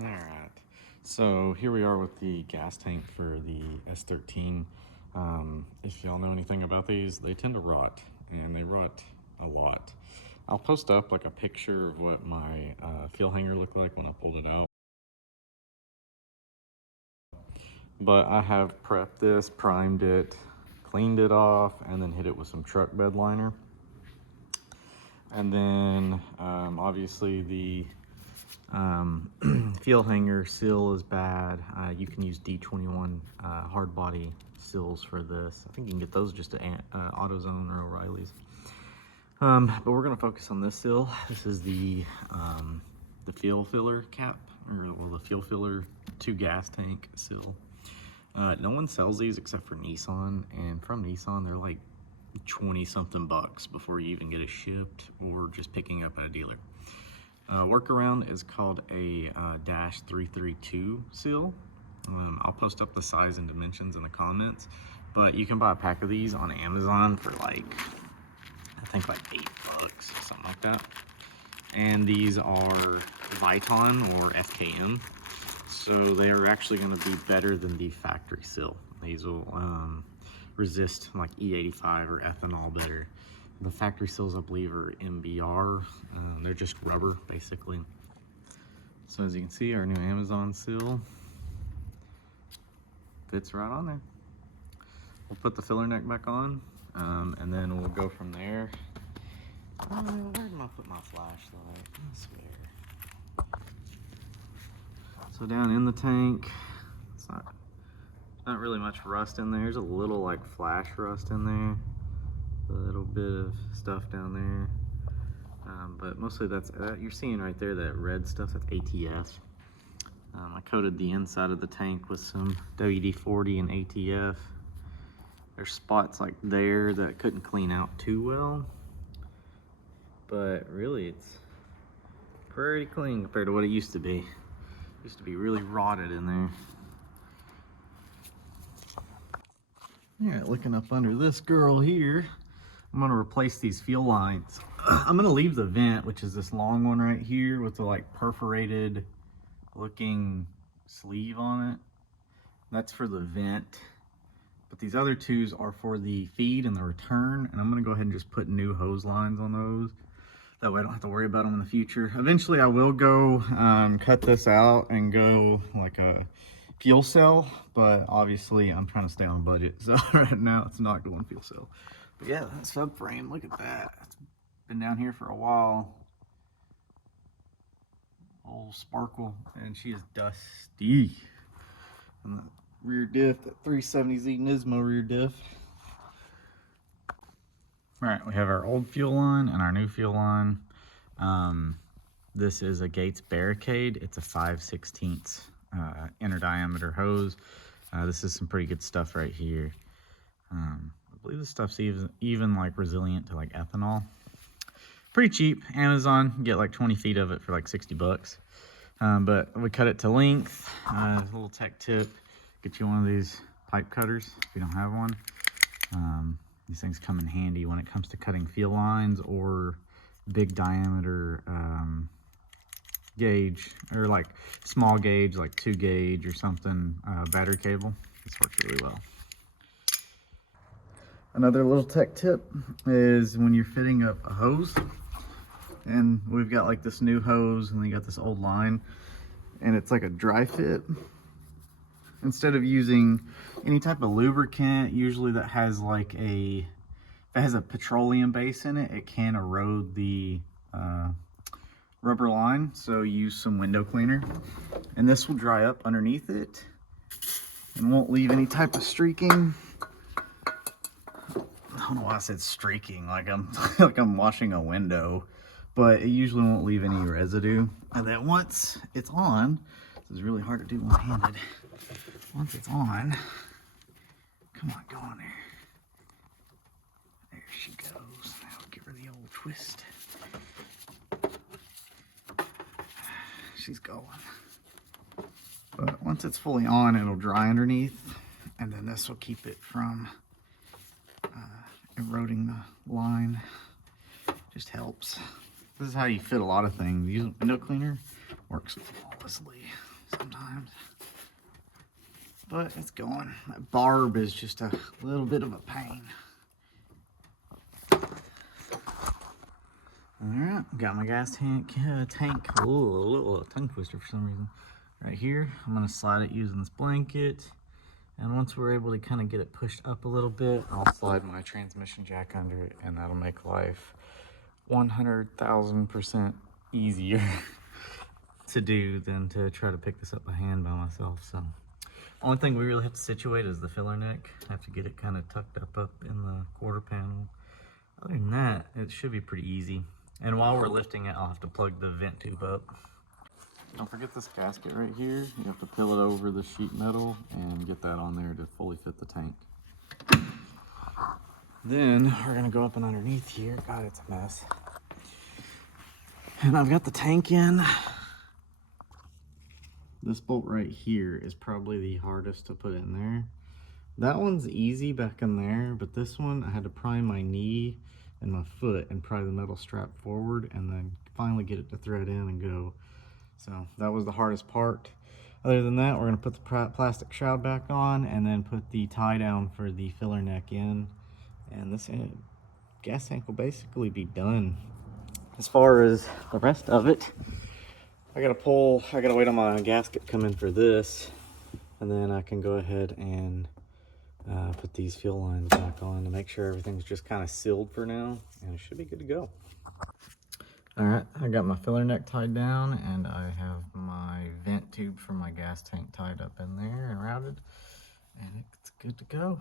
All right. So here we are with the gas tank for the S13. If y'all know anything about these, they tend to rot, and they rot a lot. I'll post up like a picture of what my fuel hanger looked like when I pulled it out. But I have prepped this, primed it, cleaned it off, and then hit it with some truck bed liner. And then obviously the fuel hanger seal is bad. You can use D21 hard body seals for this. I think you can get those just at AutoZone or O'Reilly's. But we're gonna focus on this seal. This is the fuel filler cap, or well, the fuel filler to gas tank seal. No one sells these except for Nissan, and from Nissan they're like 20 something bucks before you even get it shipped or just picking up at a dealer. Workaround is called a dash 332 seal. I'll post up the size and dimensions in the comments, but you can buy a pack of these on Amazon for like, I think like $8, something like that. And these are Viton or FKM, so they are actually going to be better than the factory seal. These will resist like E85 or ethanol better. The factory seals, I believe, are MBR. They're just rubber, basically. So as you can see, our new Amazon seal fits right on there. We'll put the filler neck back on, and then we'll go from there. Where did I put my flashlight? I swear. So down in the tank, it's not really much rust in there. There's a little like flash rust in there. A little bit of stuff down there, but mostly that's you're seeing right there, that red stuff, that's ATF. I coated the inside of the tank with some WD-40 and ATF. There's spots like there that I couldn't clean out too well, but really it's pretty clean compared to what it used to be. It used to be really rotted in there. All right, looking up under this girl here, I'm gonna replace these fuel lines. I'm gonna leave the vent, which is this long one right here with the like perforated looking sleeve on it. That's for the vent. But these other twos are for the feed and the return, and I'm gonna go ahead and just put new hose lines on those. That way I don't have to worry about them in the future. Eventually I will go cut this out and go like a fuel cell, but obviously I'm trying to stay on budget, so right now it's not going fuel cell. But yeah, that subframe, look at that. It's been down here for a while. Old Sparkle, and she is dusty. And the rear diff, that 370Z Nismo rear diff. All right, we have our old fuel line and our new fuel line. This is a Gates Barricade. It's a 5/16 inner diameter hose. This is some pretty good stuff right here. I believe this stuff's even like resilient to like ethanol. Pretty cheap. Amazon, you get like 20 feet of it for like 60 bucks. But we cut it to length. A little tech tip, get you one of these pipe cutters if you don't have one. These things come in handy when it comes to cutting fuel lines or big diameter gauge, or like small gauge, like 2 gauge or something, battery cable. This works really well. Another little tech tip is when you're fitting up a hose, and we've got like this new hose and we got this old line, and it's like a dry fit. Instead of using any type of lubricant, usually that has like if it has a petroleum base in it, it can erode the rubber line. So use some window cleaner, and this will dry up underneath it and won't leave any type of streaking. I don't know why I said streaking, like I'm like I'm washing a window, but it usually won't leave any residue. And then once it's on, this is really hard to do one-handed. Once it's on, come on, go on there. There she goes. Now give her the old twist. She's going. But once it's fully on, it'll dry underneath, and then this will keep it from eroding the line. Just helps. This is how you fit a lot of things. Use a window cleaner Works flawlessly sometimes. But it's going. That barb is just a little bit of a pain. Alright, got my gas tank, a little tongue twister for some reason. Right here, I'm going to slide it using this blanket. And once we're able to kind of get it pushed up a little bit, I'll slide my transmission jack under it, and that'll make life 100,000% easier to do than to try to pick this up by hand by myself. So only thing we really have to situate is the filler neck. I have to get it kind of tucked up in the quarter panel. Other than that, it should be pretty easy. And while we're lifting it, I'll have to plug the vent tube up. Don't forget this gasket right here. You have to peel it over the sheet metal and get that on there to fully fit the tank. Then we're gonna go up and underneath here. God, it's a mess. And I've got the tank in. This bolt right here is probably the hardest to put in there. That one's easy back in there, but this one I had to pry my knee and my foot and pry the metal strap forward and then finally get it to thread in and go. So that was the hardest part. Other than that, we're gonna put the plastic shroud back on and then put the tie down for the filler neck in. And this gas tank will basically be done. As far as the rest of it, I gotta wait on my gasket to come in for this, and then I can go ahead and put these fuel lines back on to make sure everything's just kind of sealed for now, and it should be good to go. All right, I got my filler neck tied down, and I have my vent tube for my gas tank tied up in there and routed, and it's good to go.